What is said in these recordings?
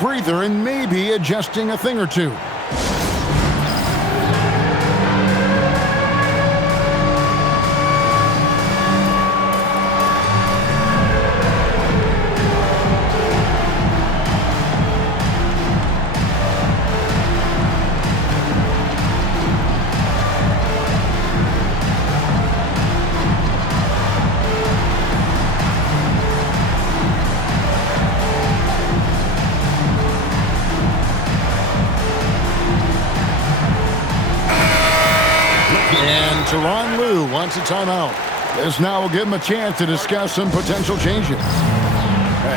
breather and maybe adjusting a thing or two. And Tyronn Lue wants a timeout. This now will give him a chance to discuss some potential changes.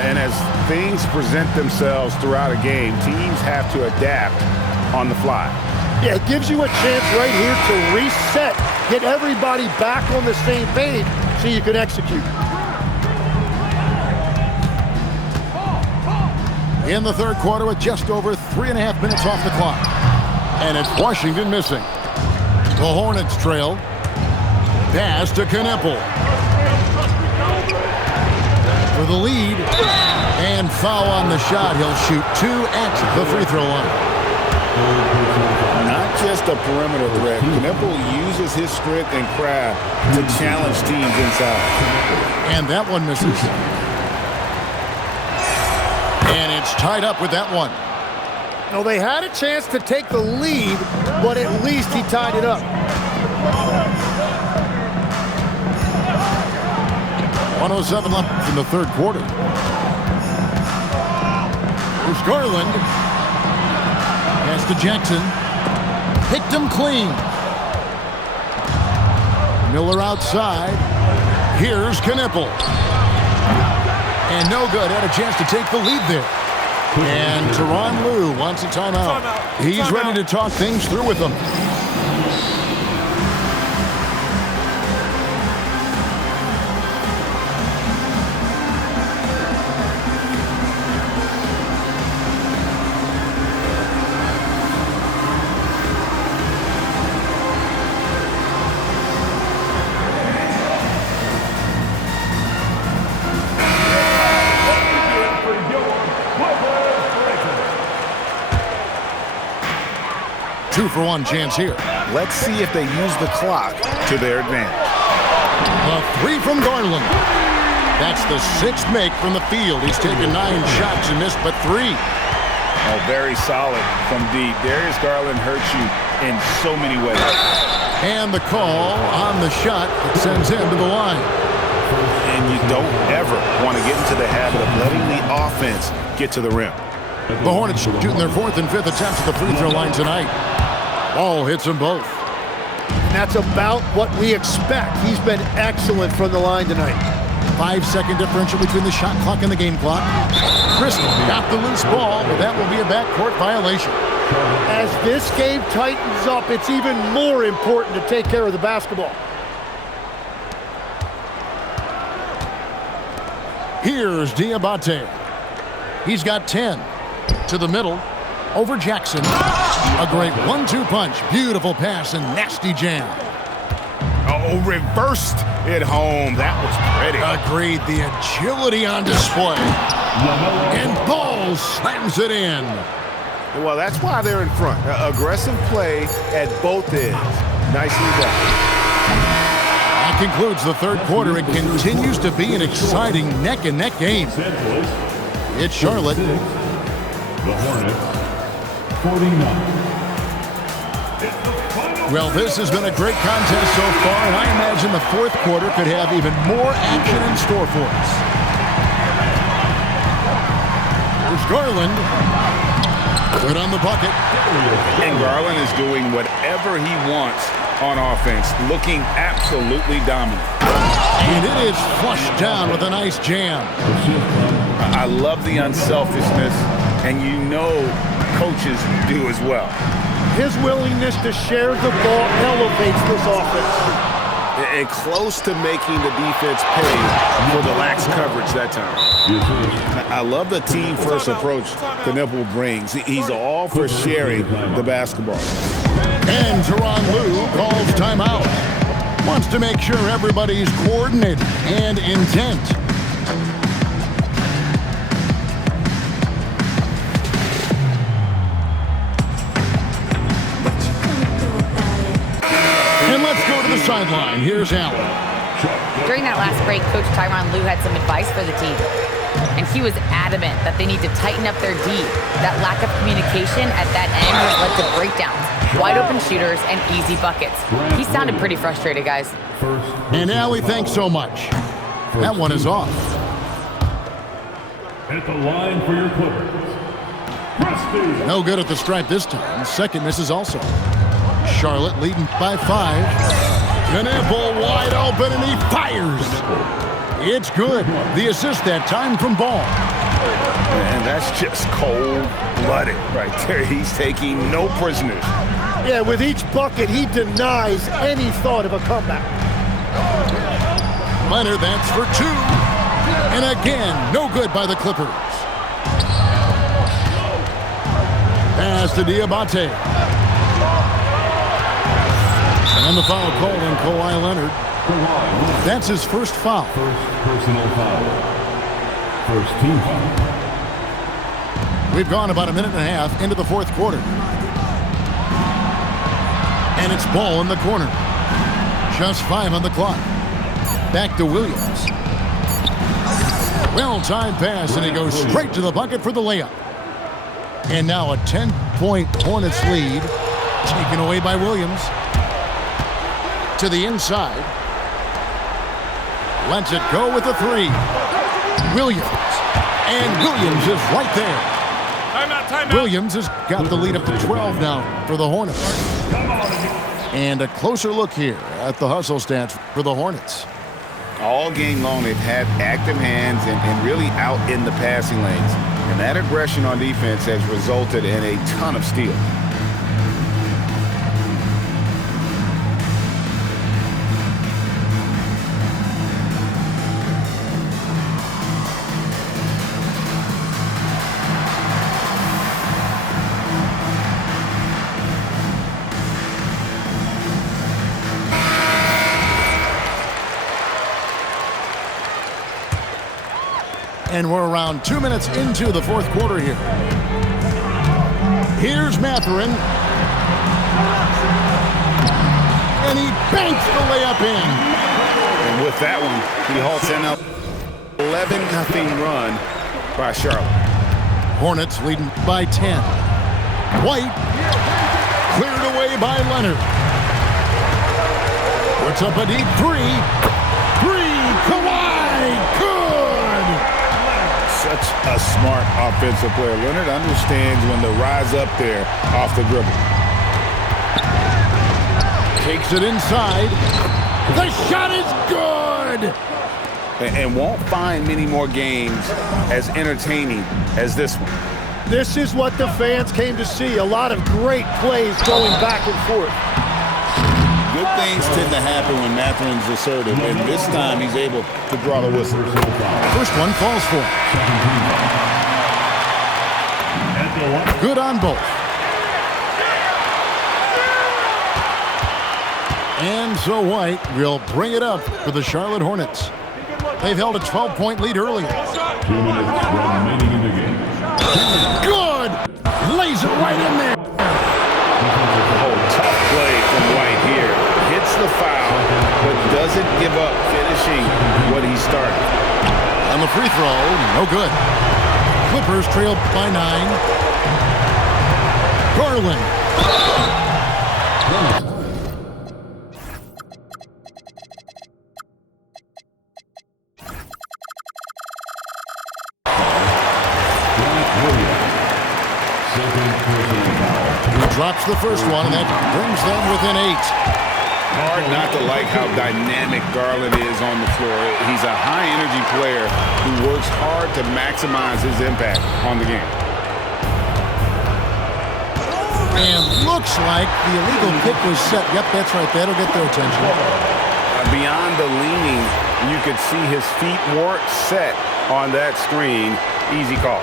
And as things present themselves throughout a game, teams have to adapt on the fly. Yeah, it gives you a chance right here to reset, get everybody back on the same page so you can execute. In the third quarter with just over 3.5 minutes off the clock. And it's Washington missing. The Hornets trail. Pass to Kneppel. For the lead. And foul on the shot. He'll shoot 2 at the free throw line. Not just a perimeter threat. Kneppel uses his strength and craft to challenge teams inside. And that one misses. And it's tied up with that one. Well, they had a chance to take the lead, but at least he tied it up. 1:07 left in the third quarter. Here's Garland. Pass to Jackson. Picked him clean. Miller outside. Here's Kneppel. And no good. Had a chance to take the lead there. And Tyronn Lue wants a timeout. He's ready to talk things through with them. Two-for-one chance here. Let's see if they use the clock to their advantage. A three from Garland. That's the 6th make from the field. He's taken 9 shots and missed but 3. Oh, very solid from deep. Darius Garland hurts you in so many ways. And the call on the shot that sends him to the line. And you don't ever want to get into the habit of letting the offense get to the rim. The Hornets shooting their 4th and 5th attempts at the free throw line tonight. Ball hits them both. And that's about what we expect. He's been excellent from the line tonight. 5-second differential between the shot clock and the game clock. Crystal got the loose ball, but that will be a backcourt violation. As this game tightens up, it's even more important to take care of the basketball. Here's Diabate. He's got 10. To the middle. Over Jackson. A great 1-2 punch. Beautiful pass and nasty jam. Oh, reversed it home. That was pretty. Agreed. The agility on display. And Ball slams it in. Well, that's why they're in front. Aggressive play at both ends. Nicely done. That concludes the third quarter. It continues to be an exciting neck-and-neck game. It's Charlotte. The Hornets, 49. Well, this has been a great contest so far, and I imagine the fourth quarter could have even more action in store for us. Here's Garland. Good on the bucket. And Garland is doing whatever he wants on offense, looking absolutely dominant. And it is flushed down with a nice jam. I love the unselfishness, and you know coaches do as well. His willingness to share the ball elevates this offense. And close to making the defense pay for the lax coverage that time. I love the team-first approach Kneppel brings. He's all for sharing the basketball. And Tyronn Lue calls timeout. Wants to make sure everybody's coordinated and intent. sideline. Here's Allen. During that last break, Coach Tyronn Lue had some advice for the team. And he was adamant that they need to tighten up their D. That lack of communication at that end has led to breakdowns, wide open shooters, and easy buckets. He sounded pretty frustrated, guys. And Allie, thanks so much. That one is off. At the line for your Clippers, Preston. No good at the stripe this time. Second misses also. Charlotte leading by 5. Knueppel wide open, and he fires. It's good. The assist that time from Ball. And that's just cold-blooded right there. He's taking no prisoners. Yeah, with each bucket, he denies any thought of a comeback. Leonard, that's for 2. And again, no good by the Clippers. Pass to Diabate. And the foul call on Kawhi Leonard. That's his first foul. First personal foul. First team foul. We've gone about a minute and a half into the fourth quarter. And it's Ball in the corner. Just 5 on the clock. Back to Williams. Well-timed pass, and he goes straight to the bucket for the layup. And now a 10-point Hornets lead, taken away by Williams. To the inside. Lets it go with a 3. Williams. And Williams is right there. Timeout. Williams has got the lead up to 12 now for the Hornets. And a closer look here at the hustle stats for the Hornets. All game long, they've had active hands and really out in the passing lanes. And that aggression on defense has resulted in a ton of steals. And we're around 2 minutes into the fourth quarter here. Here's Mathurin. And he banks the layup in. And with that one, he halts an 11-0 run by Charlotte. Hornets leading by 10. White cleared away by Leonard. Puts up a deep 3. Kawhi, good! Such a smart offensive player. Leonard understands when to rise up there off the dribble. Takes it inside. The shot is good! And won't find many more games as entertaining as this one. This is what the fans came to see. A lot of great plays going back and forth. Good things tend to happen when Mathurin's assertive, and this time he's able to draw the whistle. First one falls for him. Good on both. And so White will bring it up for the Charlotte Hornets. They've held a 12-point lead earlier. 2 minutes remaining in the game. Good! Lays it right in there. Oh, tough play from White here. Hits the foul, but doesn't give up finishing what he started. On the free throw, no good. Clippers trail by 9. Garland. He drops the first one, and that brings them within 8. Hard not to like how dynamic Garland is on the floor. He's a high-energy player who works hard to maximize his impact on the game. And looks like the illegal kick was set. Yep, that's right. That'll get their attention. Beyond the leaning, you could see his feet weren't set on that screen. Easy call.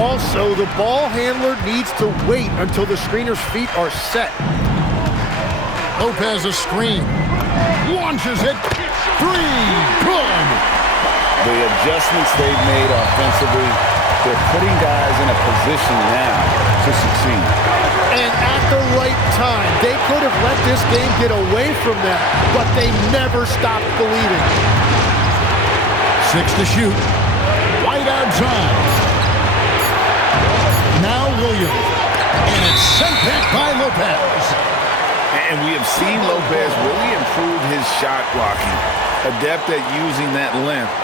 Also, the ball handler needs to wait until the screener's feet are set. Lopez a screen. Launches it. 3. Good. The adjustments they've made offensively, they're putting guys in a position now to succeed. And at the right time, they could have let this game get away from them, but they never stopped believing. 6 to shoot. Wide outside. Now Williams. And it's sent back by Lopez. And we have seen Lopez really improve his shot blocking. Adept at using that length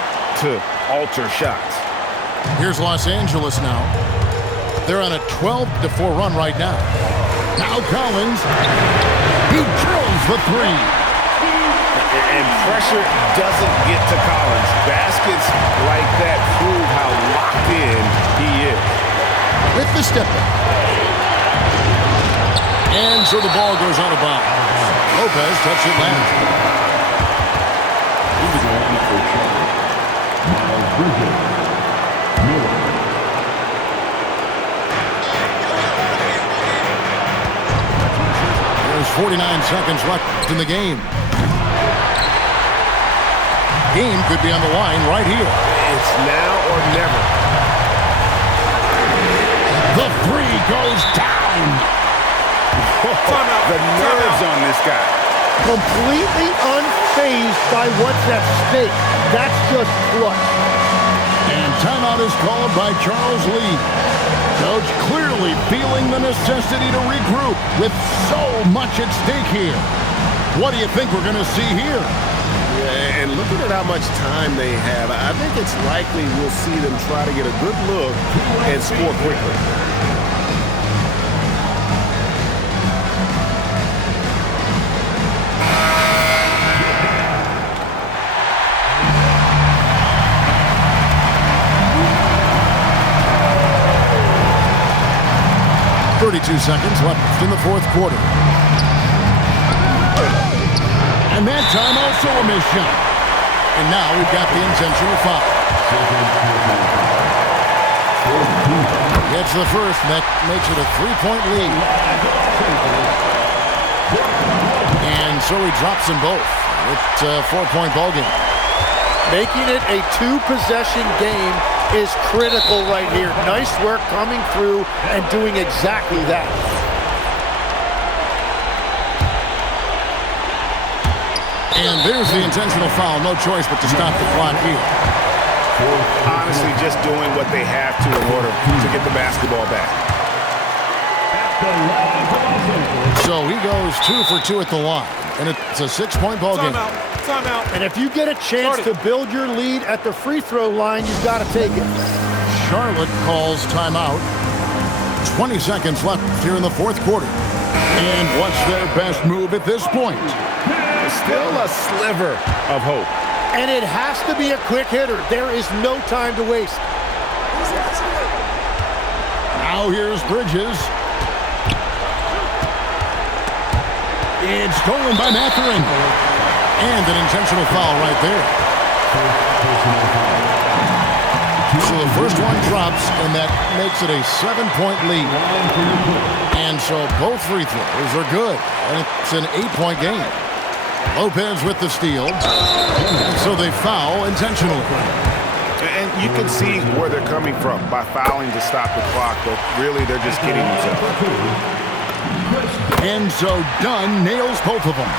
to alter shots. Here's Los Angeles now. They're on a 12-4 run right now. Now Collins. He drills the three. And pressure doesn't get to Collins. Baskets like that prove how locked in he is. With the step back. And so the ball goes out of bounds. Lopez touched it last. Miles Bridges. Miller. There's 49 seconds left in the game. Game could be on the line right here. It's now or never. The three goes down. The nerves on this guy. Completely unfazed by what's at stake. That's just clutch. And timeout is called by Charles Lee. Coach clearly feeling the necessity to regroup with so much at stake here. What do you think we're going to see here? Yeah, and looking at how much time they have, I think it's likely we'll see them try to get a good look and score quickly. Seconds left in the fourth quarter. And that time also a missed shot. And now we've got the intentional foul. Gets the first, and that makes it a 3-point lead. And so he drops them both. It's a 4-point ball game. Making it a 2-possession game is critical right here. Nice work coming through and doing exactly that. And there's the intentional foul. No choice but to stop the clock here. Honestly, just doing what they have to in order to get the basketball back. So he goes 2 for 2 at the line. And it's a 6-point ball game. Timeout. And if you get a chance to build your lead at the free throw line, you've got to take it. Charlotte calls timeout. 20 seconds left here in the fourth quarter. And what's their best move at this point? Still a sliver of hope. And it has to be a quick hitter. There is no time to waste. Now here's Bridges. It's stolen by Mathurin. And an intentional foul right there. So the first one drops, and that makes it a 7-point lead. And so both free throws are good, and it's an 8-point game. Lopez with the steal. And so they foul intentionally. And you can see where they're coming from by fouling to stop the clock, but really they're just kidding themselves. And so Dunn nails both of them.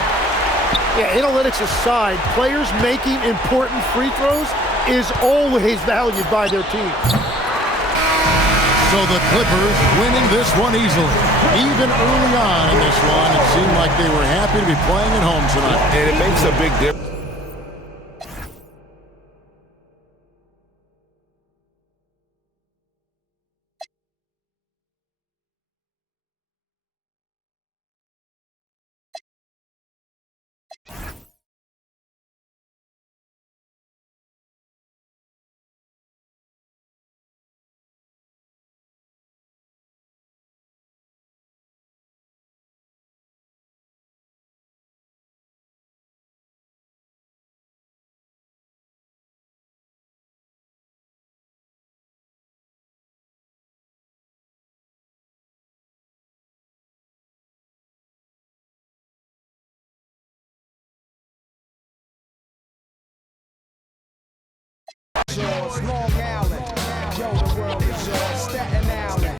Yeah, analytics aside, players making important free throws is always valued by their team. So the Clippers winning this one easily. Even early on in this one, it seemed like they were happy to be playing at home tonight. And it makes a big difference. So a small man.